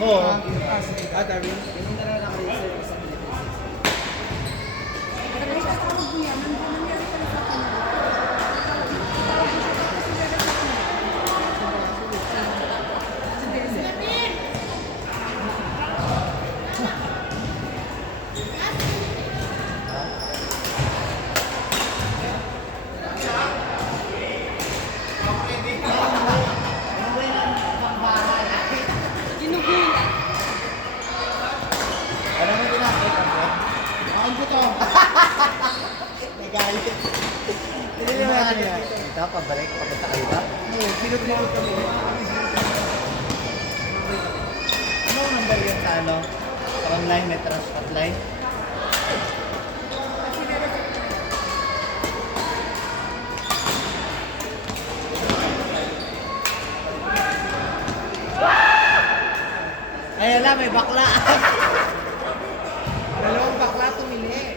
Oo. Darwin. Ano mo tinakita mo? Ang buto. Nagalit. Hindi naman ano yan. Ito, pabalik, papunta kayo ba? Sinut-sinut kami. Anong number yun sa ano? Sa online, may transport line? Ay, ala, may bakla. Dalawang bakla tumili.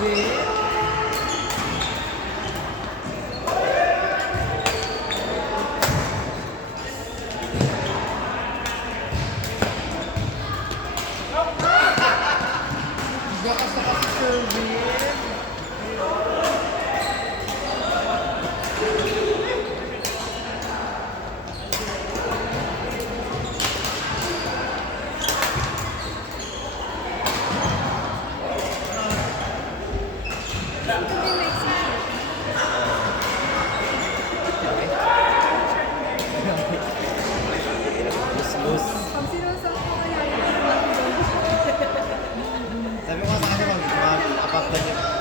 Silver. Baka sa kasi Silver. Lus-lus. Pag sinusok ko kaya yun. Sabi ko nga sa kanya,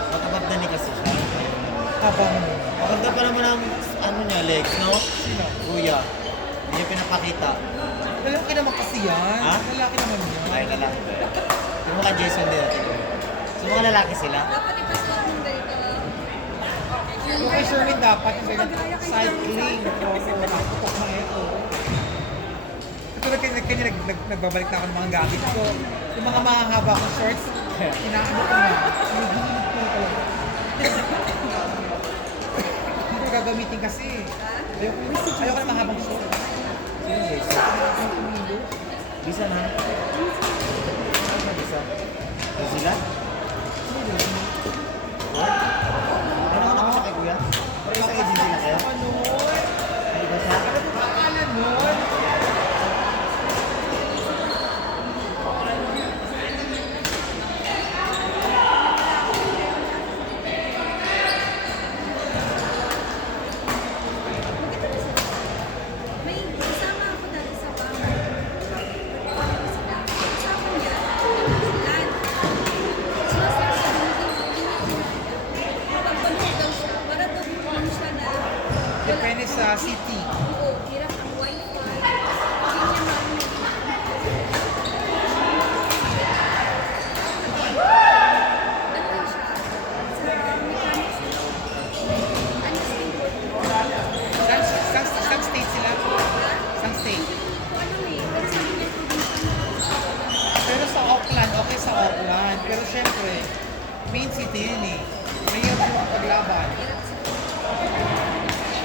mag-above na kasi siya. Habang Maganda pa naman ang ano niya, legs, no? sino? Kuya. Hindi niya pinapakita. Lalaki naman kasi yan. Ha? Lalaki naman yan. Ay, lalaki ba? Yung mga Jason din natin. So, mga lalaki sila. Dapat ipaswap mo dito. Yung kay Sherwin dapat yung cycling. Tutok na ito. Katulad kanya nagbabalik na ako ng mga gamit ko. Yung mga mahahaba kong shorts, inaano ko na. Nagigilid ko na talaga. Hindi ko gagamitin kasi. Ayoko na mahabang shorts. Sino Jason? Bisa na. Ano bisa? Yung sila? Ano ka naman siya kay kuya? Parang isang agency na kayo? Ano? Hindi ba siya? Ano ba pangalan nun? May kasama ako dati sa bahay. Kasama niya, ulan. Sinasara sa building, pagpanood daw siya, para daw yung siya na Depende sa city. oo, hirap ang wifi. Hindi niya marinig. Ano daw siya? Sa mechanics. Ano Sang state sila? Sang state. ano eh, pero sabi niya probinsya na. Pero sa Auckland, okay sa Auckland. Pero syempre, main city yun eh. Mahirap yung paglaban. Hirap siya.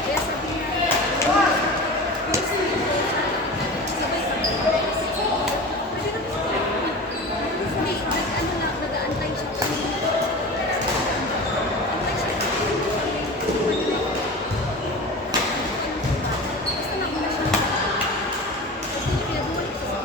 Kaya sabi niya, yung sabay kami. Pwede na po. Hindi, nag-ano na, nag-aantay siya. Antay siya. Basta nauna siya. Sabi niya, bumalik siya.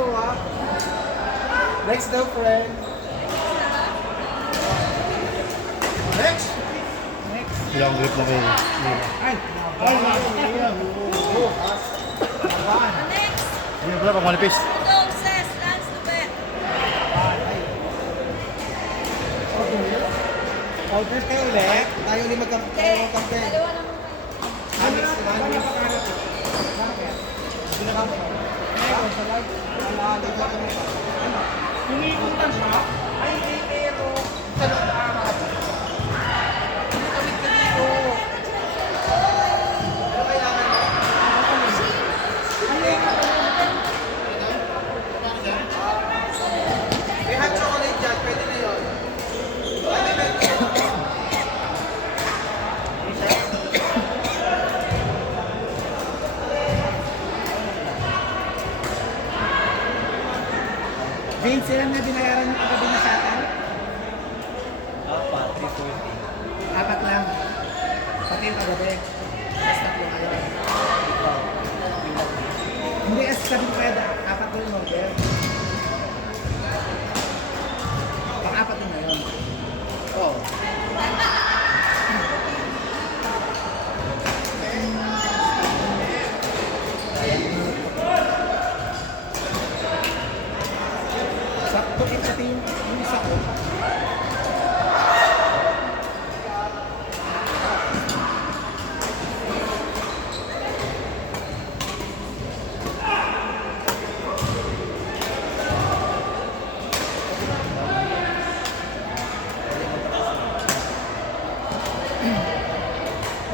jowa. Next daw, friend. Next. Next. Long grip na kayo. Ay, Awan. Next, Hindi pala pag manipis. Doses, Lance Lubet. Order kayo ulit. Tayo ulit Hindi, magkampen. dalawa naman kayo. Alex, wala pa kayo. Bakit? Hindi na kami. Meron sa live. Wala, liga kami. Humikot lang siya. Ay, hindi, pero sa loob na amat. Kami ka dito. Ano kailangan mo? May hot chocolate dyan. Pwede na yun. Vince, sila na binayaran mo kagabi na sa atin? Apat, 340. Apat lang. Pati yung kagabi. Basta po kayo. Hindi, as sabi ko kaya apat yung order. Pang-apat yun na yun. Oo. Sakto yung pati yung isa ko.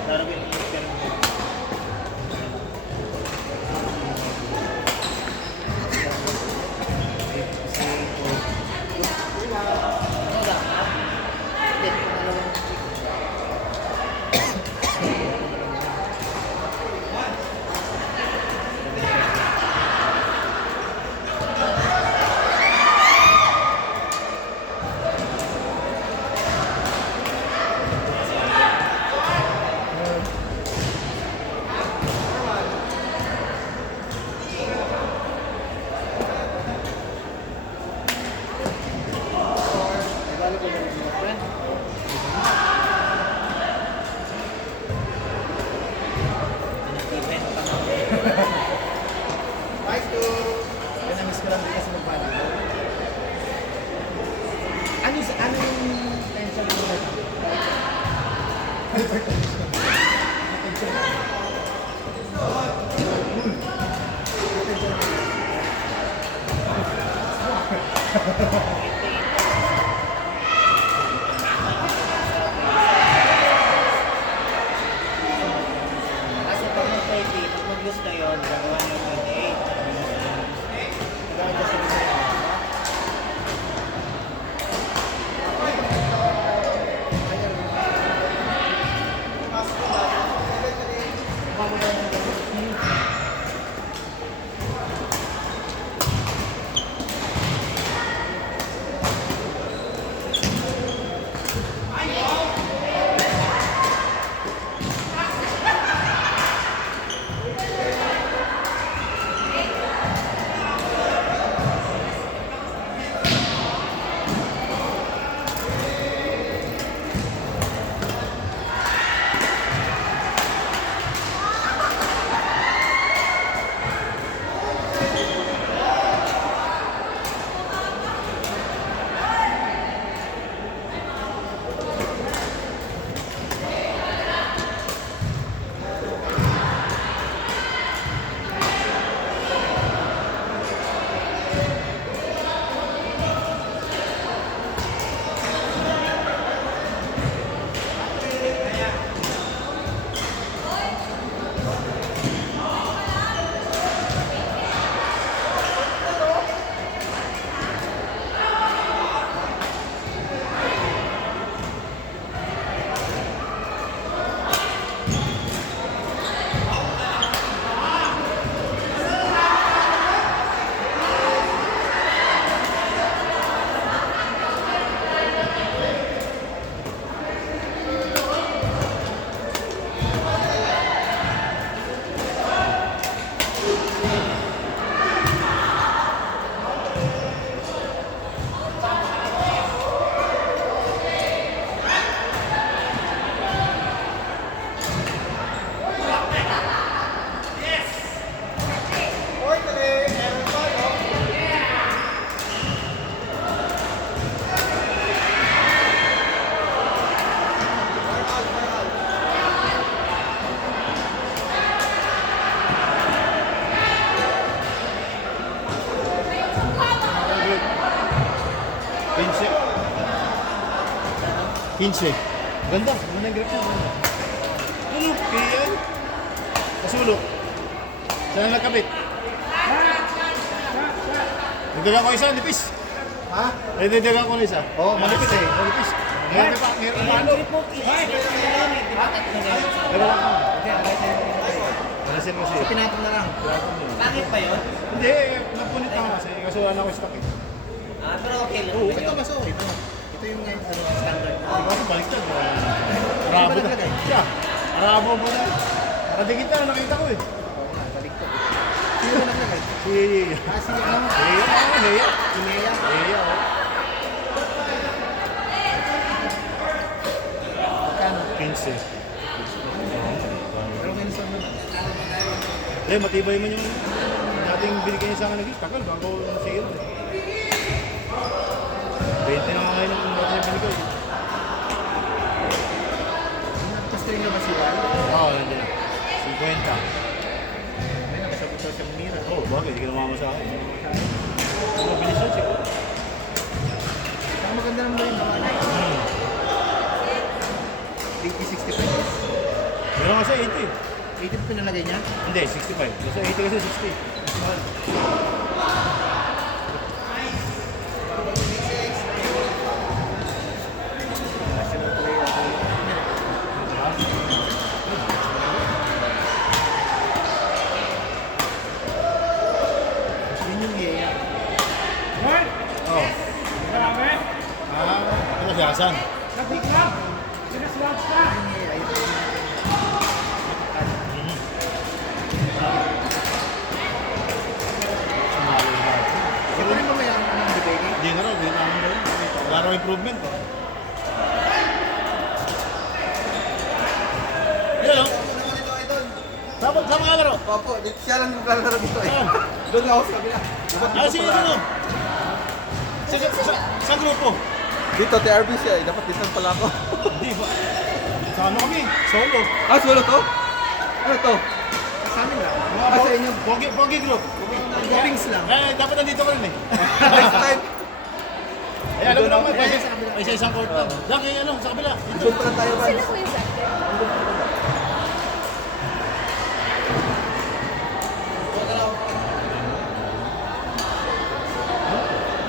Darwin, pero Bye, to. Yan, na-miss ko lang din kasi magpala. Ano yung tension mo na? Hypertension. kasi pag mag-30, pag mag-lose na yun, gagawa niyo 28. Gagawa niyo sa isa. 15. Ganda. Ano yung grip niya? Ano? Kaya kasulok. Saan nagkabit? Nagdagan ko isa, nipis. Ha? Nagdagan ko na isa. Oo, manipis eh. Manipis. Meron pa, meron pa. Yung trip mo, Meron lang. Alasin mo siya. Pinatong na lang. Bakit pa yun? Hindi, napunit na kasi. Kaso wala na ako stock eh. Pero okay lang. Oo, Ito maso. Ito yung standard. Hindi ko kasi baliktad. Arabo na. Siya. Arabo mo na. Nakadikit na, nakita ko eh. Baliktad. Sino naglagay? Si... Si ano? Heya. Heya. Si Mea. Heya. Magkano? 15. Pero minsan naman. Eh, matibay man yung dating binigay niya sa akin naging tagal bago nasira. 20 na nga ngayon ang dating binigay. Nagpastring na ba sila? Oo, hindi na. 50. May nakasabot daw siyang mira. Oo, bagay, hindi ka namama sa akin. Mabilis yun siya. Saka maganda naman ba yung mga like? 80-65 years. Meron kasi 80. 80 pinalagay niya? Hindi, 65. Kasi 80 kasi 60. Mas mahal. National player ako. Yun yung Yea. Oo. Ano si Hasan? Yung Yea. Sumalo na. Ito rin ba may ang debate? Hindi na raw, hindi na namin gawin. Wala raw improvement. Yan o. Sama ka laro. Opo, siya lang naglalaro dito eh. Saan? Doon ako sa kabila. Ah, sige dito. Sa grupo. Dito, TRB siya eh. Dapat dito pala ako. Hindi ba? Sa ano kami? Solo. Ah, solo to? Ano to? Sa amin lang. Ah, sa inyo. Pogi group. Dopings lang. Eh, dapat nandito ka rin eh. Next time. Eh, alam mo naman, may isa-isang court lang. Diyan kay ano, sa kabila. Doon pala tayo ba? Sila ko yung center.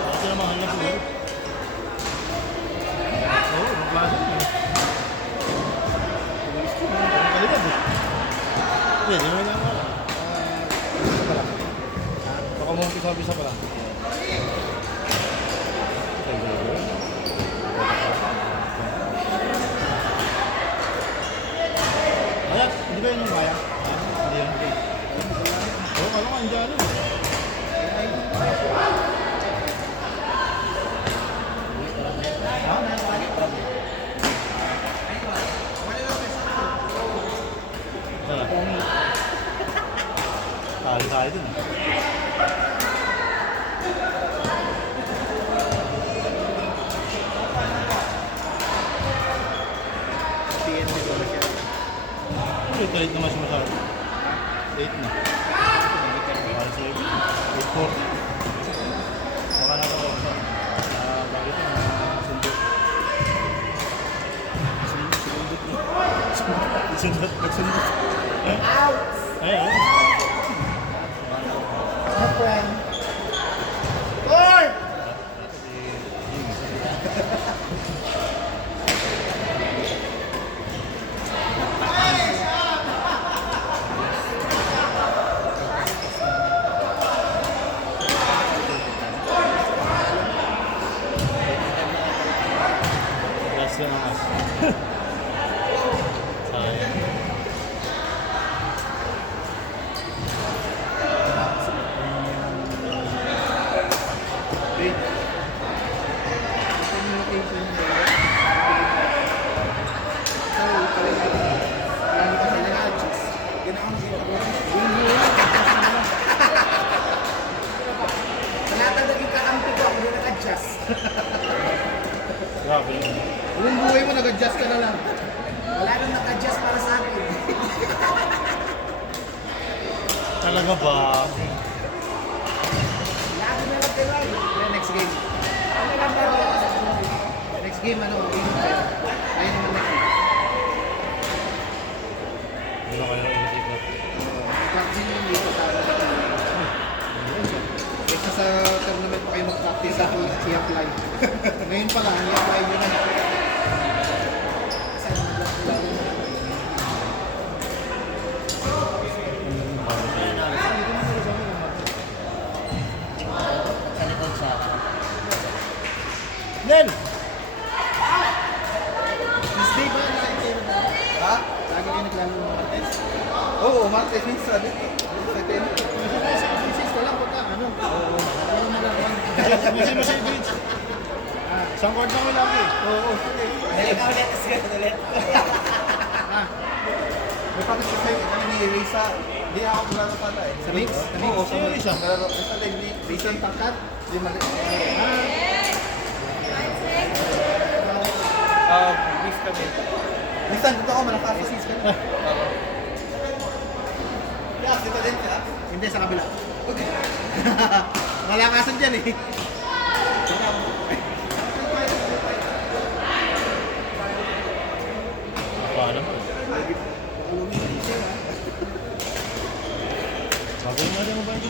Kasi naman, hanap ko. Oo, magklase eh. Ang kalidad eh. Hindi, di naman yung wala. Isa pa lang. Baka mo sabi isa pa lang. Ayat, hindi ba yun yung maya? Hindi yan. Oo, kala ko andyan yun. Tali tayo dun. PNP ko na siya. Ito naman siya masyado. 8 na. 840. Baka na ito. Bakit yun? Sundot. Sundot. Nagsundot. Ay, ay. My friend. Last yan ang as. Sayang. Grabe. Buong buhay mo nag-adjust ka na lang. Wala nang naka-adjust para sa akin. Talaga ba? Lagi na lang kayo. Next game. Ano lang ba? Next Next game, ano, game tayo. Ayun naman next game. Ano kayo imitate na? Practice yung dito sa Kesa sa tournament pa kayo mag-practice sa i-apply. Ngayon pa lang, i-apply nyo na. Kasi lalo na. Sa likod siya. Nel! Tuesday ba? Ha? Lagi kayo naglalo ng Martes? Oo, Martes minsan. Sa tennis. Business ko lang pagka ano. Ano nagagawa? Kasi mo sa Vince. Isang court lang ko lagi. Oo, sige. Dali ka ulit. Sige, ulit. May practice kasi kami ni Risa. Hindi ako maglaro pala eh. Sa mix? Sa mix? Oo, sa mix. Naglaro. Sa leg ni Risa yung tangkat. Hindi mali. Beef kami. Minsan dito ako malakas. Yeah, dito din siya. Hindi, sa kabila. Malakasan dyan eh. Paano mo? Bagay nga din mo ba ito?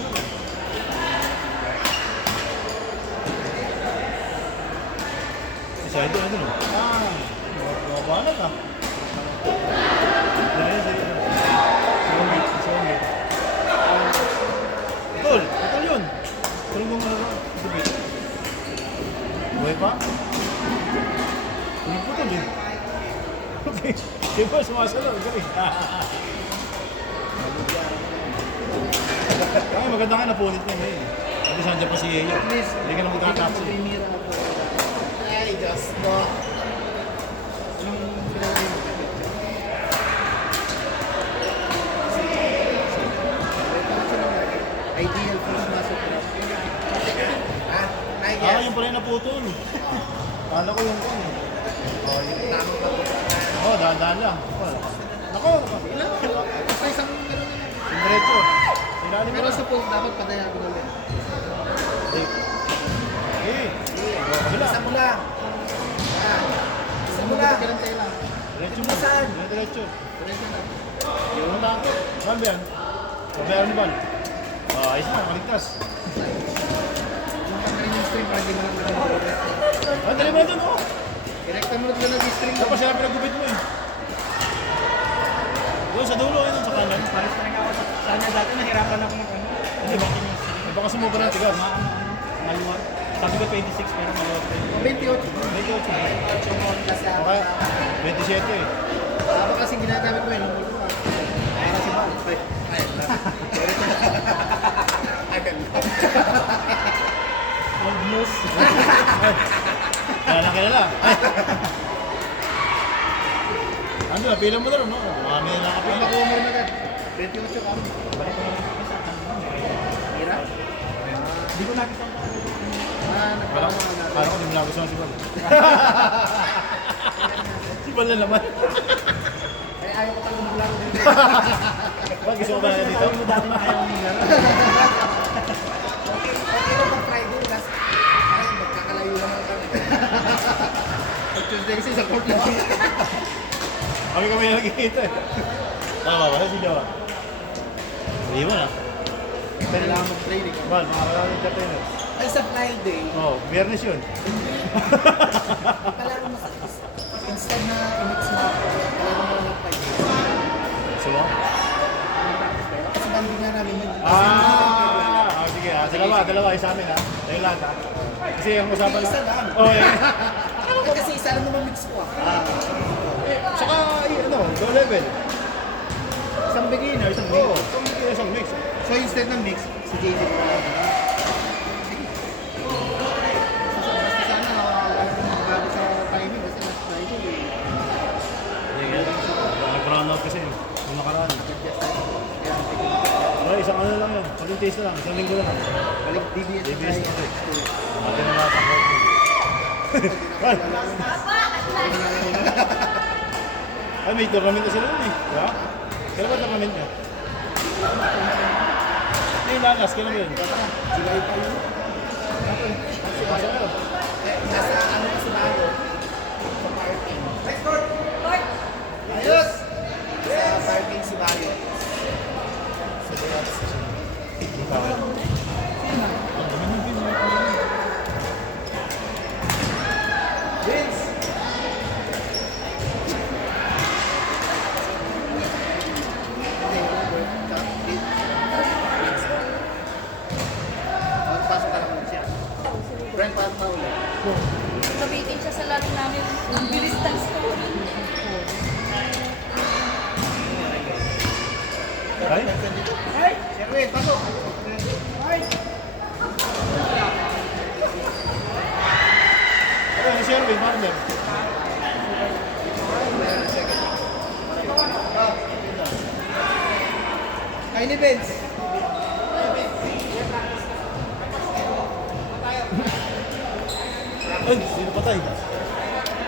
Isa ito, ano? Mabahala ka. Dahil sa'yo. Songit. Tol, ito yun. Tulong mo nga. Dibit. Buhay pa? Tulong po tol eh. Okay. Diba, sumasalaw. Galing. Ay, maganda ka napunit niya ngayon. Hindi saan dyan pa si Yeyo. Hindi ka na magkakapsi. Primira ako. Ay, Diyos mo. Anong pinagaling mo? Ideal for sumasok ko. I guess. Yung pala yung naputol. Kala ko yung kung. Oh, yung tamang pag Oo, dahan-dahan lang. Nako, Basta isang gano'n na lang. yung diretso. Ilalim mo Pero na. sa pool, dapat padayan ko ulit. Eh, kabila. Isa mo lang. Isa mo lang. Kailan tayo lang. Diretso mo. Diretso. Diretso lang. Yung tanto. Saan ba yan? Pabayaan ni Bal. Ayos na, maligtas. Yung pag-ring string, para di mo lang naman. Dali mo na dun, oh. Direkta mo lang nag-string. Tapos sila pinagupit mo eh. Doon sa dulo, yun sa kanan. Pares pa rin ako sa kanya dati. Nahirapan ako ng ano. Hindi ba? Baka sumubra ng tigas. Maluwag. Sabi ko 26 pero maluwag pa yun. 28. 28. Kasi Okay. 27 eh. Tama kasi ginagamit mo yun. Para si Bal. Old news. Kaya lang kilala. Ano na, pila mo na rin, no? Marami na nakapila. Makuha mo rin agad. 28 ka. Hira? Hindi ko nakita. Parang ko hindi mo nagustuhan si Bal. Si Bal na naman. Eh, ayaw ko talagang maglaro dito. Bal, gusto ko ba na dito? Sabi mo dati na ayaw niya. Okay lang pag Friday, last. Ay, magkakalayo naman kami. Pag Tuesday kasi sa court lang. Kami na nagkikita eh. Tama ba? Si Jawa. Hindi mo na. Kailangan mag-training. Bal, mga maraming entertainer. Ay, sa Friday, Oo, biyernes yun. palaro mo sa instead na i-mix mo ako, palaro mo lang 5 days. So, Kasi banding nga namin yun. sige. Dalawa isa amin ha. Tayo lahat ha. Kasi ang usapan Isa lang. Oo, eh. Kasi isa lang naman mix ko Saka, low level. Isang beginner, isang Oo, mix. isang mix. So instead ng mix, si JJ ko lang. Basta sana bago sa timing kasi last Friday Nag-brown out kasi nung nakaraan. Wala, isang ano lang yun. Paging taste na lang, isang linggo lang. balik DBS DBS tayo. na rin. Natin na lahat ang court. Ay, may tournament na sila nun eh. Diba? Kailan ba tournament niya? Yung lakas, kailan ba yun? July pa yun. Pasok kayo. Nasa ano kasi bago, ko. Gamitin siya sa laro namin. Ang bilis ng score. Ay? Sherwin, pasok! Ano, si Erwin, partner. Ay ni Benz. Ay, sino patay?